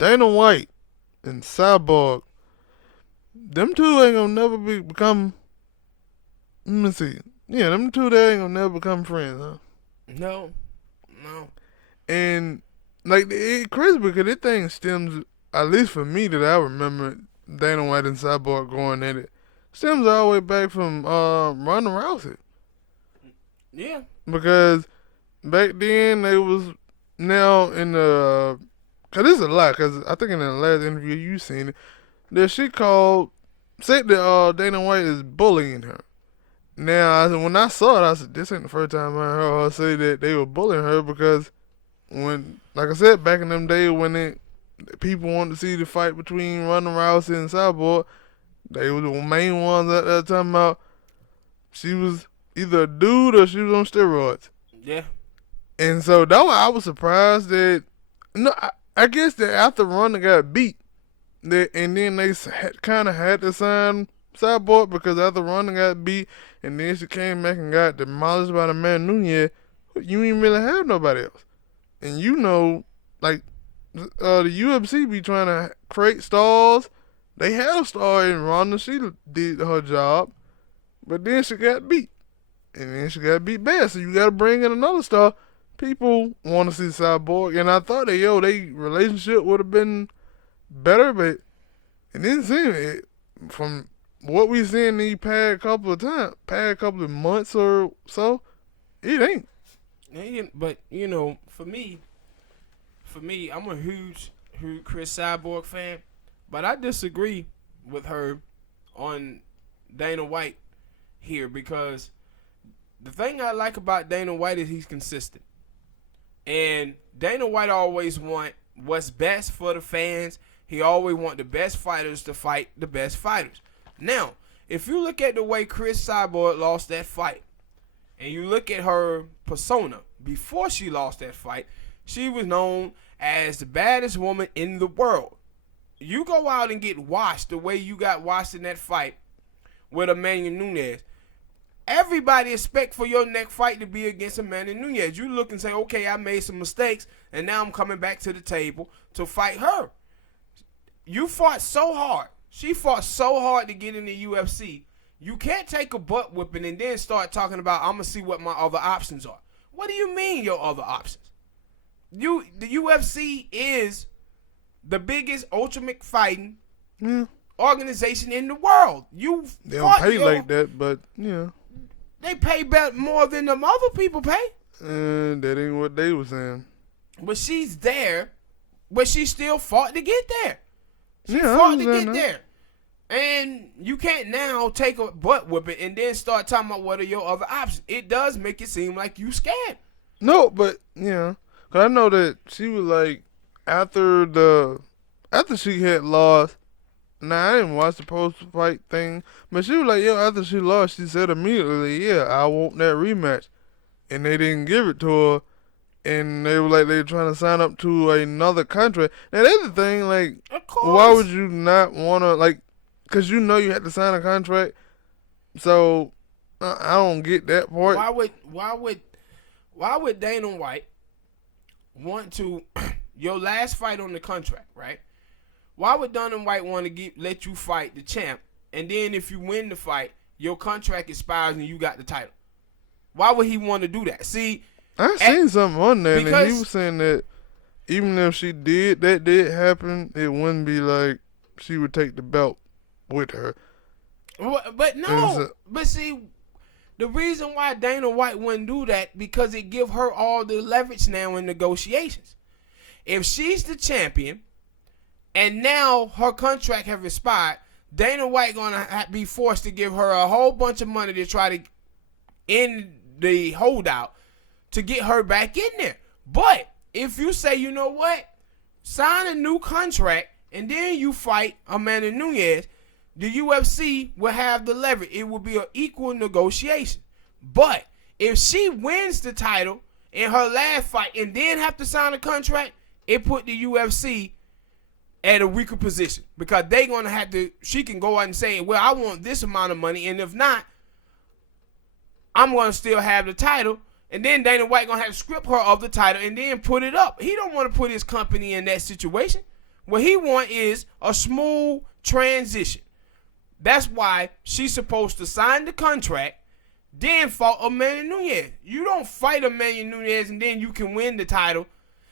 Dana White and Cyborg, them two ain't gonna never become. Let me see. Yeah, them two they ain't gonna never become friends, huh? No, no. And like it's crazy because this thing stems, at least for me that I remember, Dana White and Cyborg going at it, stems all the way back from Ronda Rousey. Yeah. Because back then they was now in the, cause this is a lot. Cause I think in the last interview you seen it, that she called said that Dana White is bullying her. Now when I saw it, I said this ain't the first time I heard her say that they were bullying her because when, like I said, back in them days when people wanted to see the fight between Ronda Rousey and Cyborg, they were the main ones at that time about she was either a dude or she was on steroids. Yeah. And so that one I was surprised that no, I guess that after Ronda got beat, that and then they kind of had to sign Cyborg because after Ronda got beat and then she came back and got demolished by the man Nunez, you ain't really have nobody else. And you know, like the UFC be trying to create stars. They had a star in Ronda. She did her job, but then she got beat, and then she got beat bad. So you got to bring in another star. People want to see Cyborg, and I thought that they relationship would have been better, but it didn't seem it from what we seen these past couple of months or so. It ain't. But you know, for me, I'm a huge Cris Cyborg fan, but I disagree with her on Dana White here because the thing I like about Dana White is he's consistent, and Dana White always want what's best for the fans. He always want the best fighters to fight the best fighters. Now, if you look at the way Cris Cyborg lost that fight, and you look at her persona before she lost that fight, she was known as the baddest woman in the world. You go out and get washed the way you got washed in that fight with Emmanuel Nunez. Everybody expect for your next fight to be against Emmanuel Nunez. You look and say, okay, I made some mistakes, and now I'm coming back to the table to fight her. You fought so hard. She fought so hard to get in the UFC. You can't take a butt whipping and then start talking about, I'm going to see what my other options are. What do you mean your other options? The UFC is the biggest ultimate fighting organization in the world. They don't pay like that, but yeah. They pay more than them other people pay. That ain't what they was saying. But she's there, but she still fought to get there. She Yeah, fought to get there. And you can't now take a butt whipping and then start talking about what are your other options. It does make it seem like you scared. No, but yeah, cause I know that she was like after she had lost. Now I didn't watch the post fight thing, but she was like, after she lost, she said immediately, I want that rematch, and they didn't give it to her, and they were like they were trying to sign up to another contract. Now that's the thing, like, of course, why would you not want to like? Cause you know you had to sign a contract, so I don't get that part. Why would Dana White want to your last fight on the contract, right? Why would Dana White want to let you fight the champ, and then if you win the fight, your contract expires and you got the title? Why would he want to do that? See, I seen something on there, and he was saying that even if that did happen, it wouldn't be like she would take the belt with her. But no, but see, the reason why Dana White wouldn't do that because it give her all the leverage now in negotiations. If she's the champion, and now her contract have expired, Dana White gonna be forced to give her a whole bunch of money to try to end the holdout to get her back in there. But if you say, you know what, sign a new contract and then you fight Amanda Nunez, the UFC will have the leverage. It will be an equal negotiation. But if she wins the title in her last fight and then have to sign a contract, it put the UFC at a weaker position because they going to have to, she can go out and say, well, I want this amount of money, and if not, I'm going to still have the title, and then Dana White going to have to script her of the title and then put it up. He don't want to put his company in that situation. What he want is a smooth transition. That's why she's supposed to sign the contract, then fight Amanda Nunes. You don't fight Amanda Nunes and then you can win the title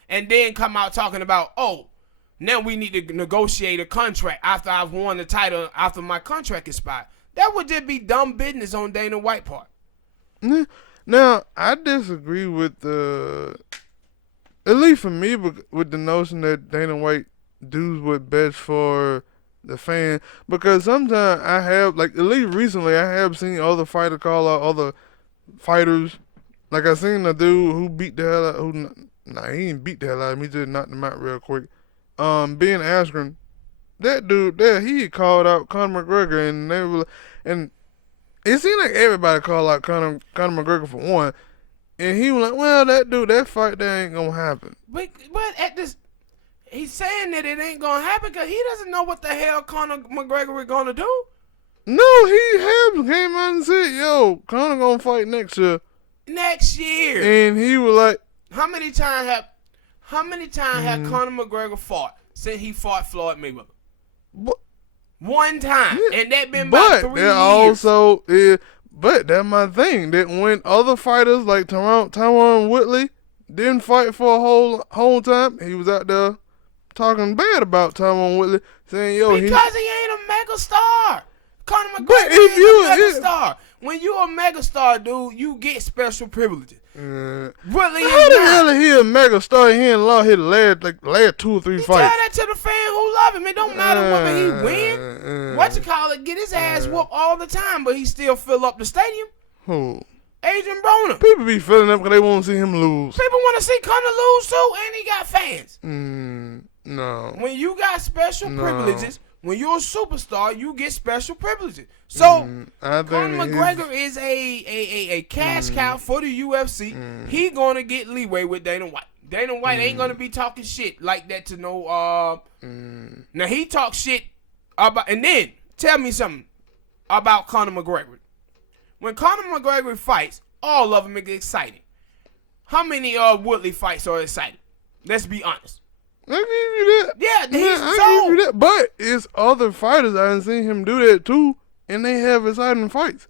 and then come out talking about, oh, now we need to negotiate a contract after I've won the title, after my contract expired. That would just be dumb business on Dana White part. Now, I disagree with at least for me, with the notion that Dana White does what's best for the fan. Because sometimes I have, like, at least recently, I have seen other fighters call out other fighters. Like, I seen a dude who beat the hell out, he didn't beat the hell out of him, he just knocked him out real quick. Ben Askren, that dude there, he called out Conor McGregor, and it seemed like everybody called out Conor McGregor for one, and he was like, well, that fight there ain't gonna happen. But at this, he's saying that it ain't gonna happen because he doesn't know what the hell Conor McGregor is gonna do. No, he came out and said, yo, Conor gonna fight next year. Next year. And he was like, How many times have Conor McGregor fought since he fought Floyd Mayweather? One time, yeah, and that been about 3 years. Also, but that's my thing. That when other fighters like Tyron Woodley didn't fight for a whole time, he was out there talking bad about Tyron Woodley, saying, "Yo, because he ain't a mega star." Conor McGregor but is a mega star. When you a mega star, dude, you get special privileges. Woodley how the hell is he a mega star? He ain't lost his last 2 or 3 fights. Tell that to the fan who love him. It don't matter whether he win. Get his ass whooped all the time, but he still fill up the stadium. Who? Adrian Broner. People be filling up because they want to see him lose. People want to see Conor lose too, and he got fans. No. When you got special privileges, when you're a superstar, you get special privileges. So Conor McGregor is a cash cow for the UFC. He gonna get leeway with Dana White. Dana White ain't gonna be talking shit like that to no. Now he talks shit about, and then tell me something about Conor McGregor. When Conor McGregor fights, all of them get exciting. How many Woodley fights are exciting? Let's be honest. I give you that. Yeah, I give you that. But it's other fighters I done seen him do that too, and they have exciting fights.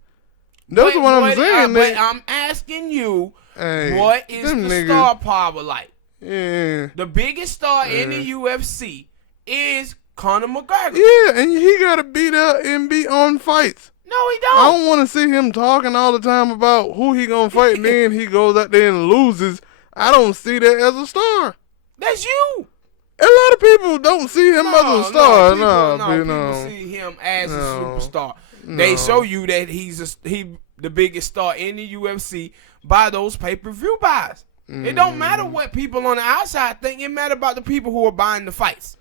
That's what I'm saying. But I'm asking you, what is the star power like? Yeah. The biggest star in the UFC is Conor McGregor. Yeah, and he got to be there and be on fights. No, he don't. I don't want to see him talking all the time about who he gonna fight, and then he goes out there and loses. I don't see that as a star. That's you. A lot of people don't see him as a star. People see him as a superstar. They show you that he's the biggest star in the UFC by those pay-per-view buys. It don't matter what people on the outside think. It matter about the people who are buying the fights.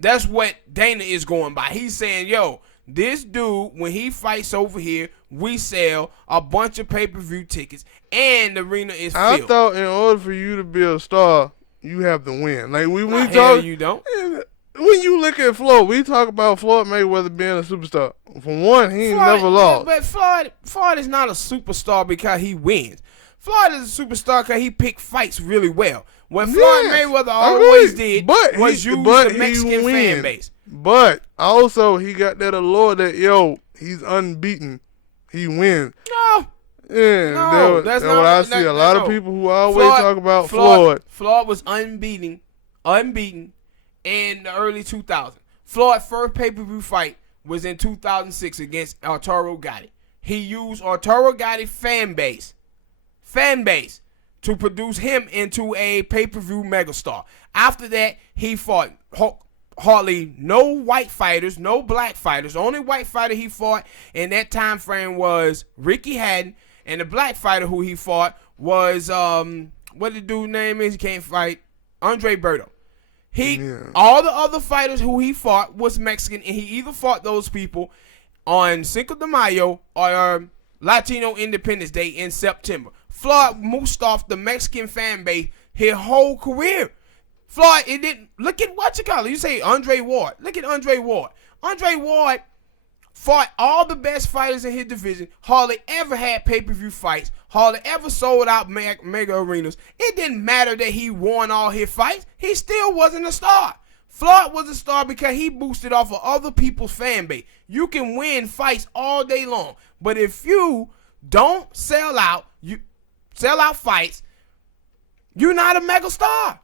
That's what Dana is going by. He's saying, yo, this dude, when he fights over here, we sell a bunch of pay-per-view tickets, and the arena is filled. I thought in order for you to be a star, you have to win. Like we talk, you don't. When you look at Floyd, we talk about Floyd Mayweather being a superstar. For one, he ain't never lost. But Floyd is not a superstar because he wins. Floyd is a superstar because he picked fights really well. What Floyd Mayweather always did was use the Mexican fan base. But also, he got that allure that, yo, he's unbeaten. He wins. No. Yeah, no, that's not what I see. A lot of people who always talk about Floyd. Floyd was unbeaten in the early 2000s. Floyd's first pay-per-view fight was in 2006 against Arturo Gatti. He used Arturo Gatti fan base to produce him into a pay-per-view megastar. After that, he fought hardly no white fighters, no black fighters. The only white fighter he fought in that time frame was Ricky Hatton, and the black fighter who he fought was what the dude's name is? He can't fight. Andre Berto. All the other fighters who he fought was Mexican, and he either fought those people on Cinco de Mayo or Latino Independence Day in September. Floyd moosed off the Mexican fan base his whole career. Floyd, it didn't look at what you call it. You say Andre Ward. Look at Andre Ward. Andre Ward fought all the best fighters in his division. Hardly ever had pay-per-view fights. Hardly ever sold out mega arenas. It didn't matter that he won all his fights. He still wasn't a star. Floyd was a star because he boosted off of other people's fan base. You can win fights all day long, but if you don't sell out fights, you're not a mega star.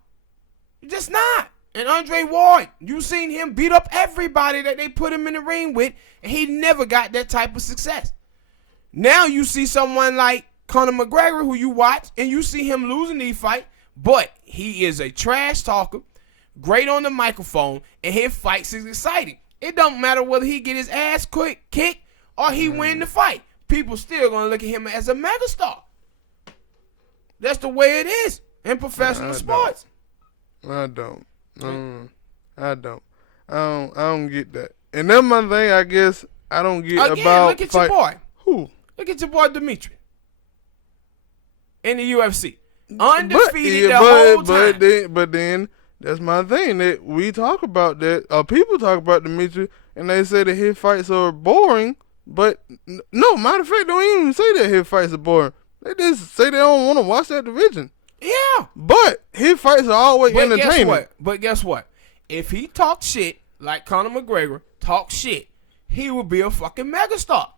You're just not. And Andre Ward, you seen him beat up everybody that they put him in the ring with, and he never got that type of success. Now you see someone like Conor McGregor, who you watch, and you see him losing these fights, but he is a trash talker, great on the microphone, and his fights is exciting. It don't matter whether he get his ass kicked or he win the fight. People still gonna look at him as a megastar. That's the way it is in professional sports. I don't. I don't get that. And that's my thing, I guess, I don't get Again, about look at your boy. Who? Look at your boy Dimitri in the UFC. Undefeated the whole time. But then, that's my thing, that we talk about that, or people talk about Dimitri, and they say that his fights are boring, but no, matter of fact, they don't even say that his fights are boring. They just say they don't want to watch that division. Yeah. But his fights are always entertaining. But guess what? If he talks shit like Conor McGregor talks shit, he would be a fucking megastar.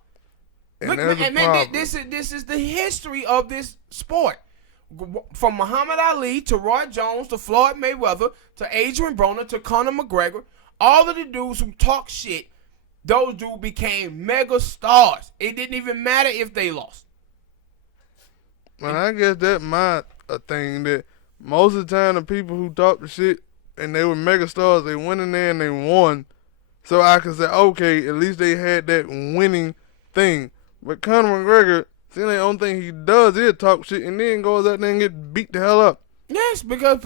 And this is the history of this sport. From Muhammad Ali to Roy Jones to Floyd Mayweather to Adrian Broner to Conor McGregor, all of the dudes who talk shit, those dudes became mega stars. It didn't even matter if they lost. And I guess that's my thing, that most of the time the people who talk the shit and they were mega stars, they went in there and they won. So I can say, okay, at least they had that winning thing. But Conor McGregor, see, the only thing he does is talk shit and then goes out there and get beat the hell up. Yes, because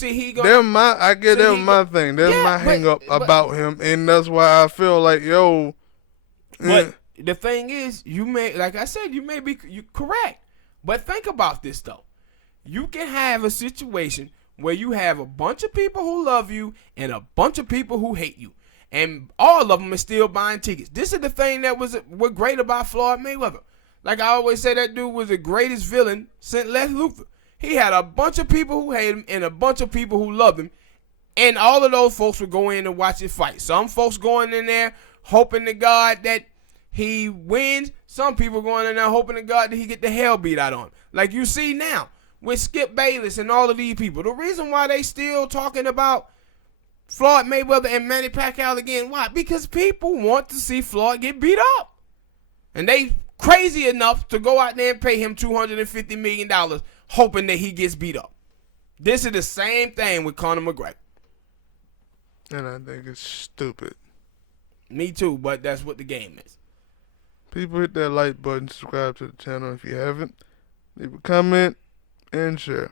he gonna. That's my thing. That's my hang up about him, and that's why I feel like, yo. But the thing is, like I said, you may be correct. But think about this though. You can have a situation where you have a bunch of people who love you and a bunch of people who hate you, and all of them are still buying tickets. This is the thing that was great about Floyd Mayweather. Like I always say, that dude was the greatest villain since Lex Luthor. He had a bunch of people who hate him and a bunch of people who loved him, and all of those folks would go in and watch it fight. Some folks going in there hoping to God that he wins. Some people going in there hoping to God that he get the hell beat out on him. Like you see now with Skip Bayless and all of these people. The reason why they still talking about Floyd Mayweather and Manny Pacquiao again, why? Because people want to see Floyd get beat up. And they crazy enough to go out there and pay him $250 million hoping that he gets beat up. This is the same thing with Conor McGregor. And I think it's stupid. Me too, but that's what the game is. People, hit that like button, subscribe to the channel if you haven't. Leave a comment and share.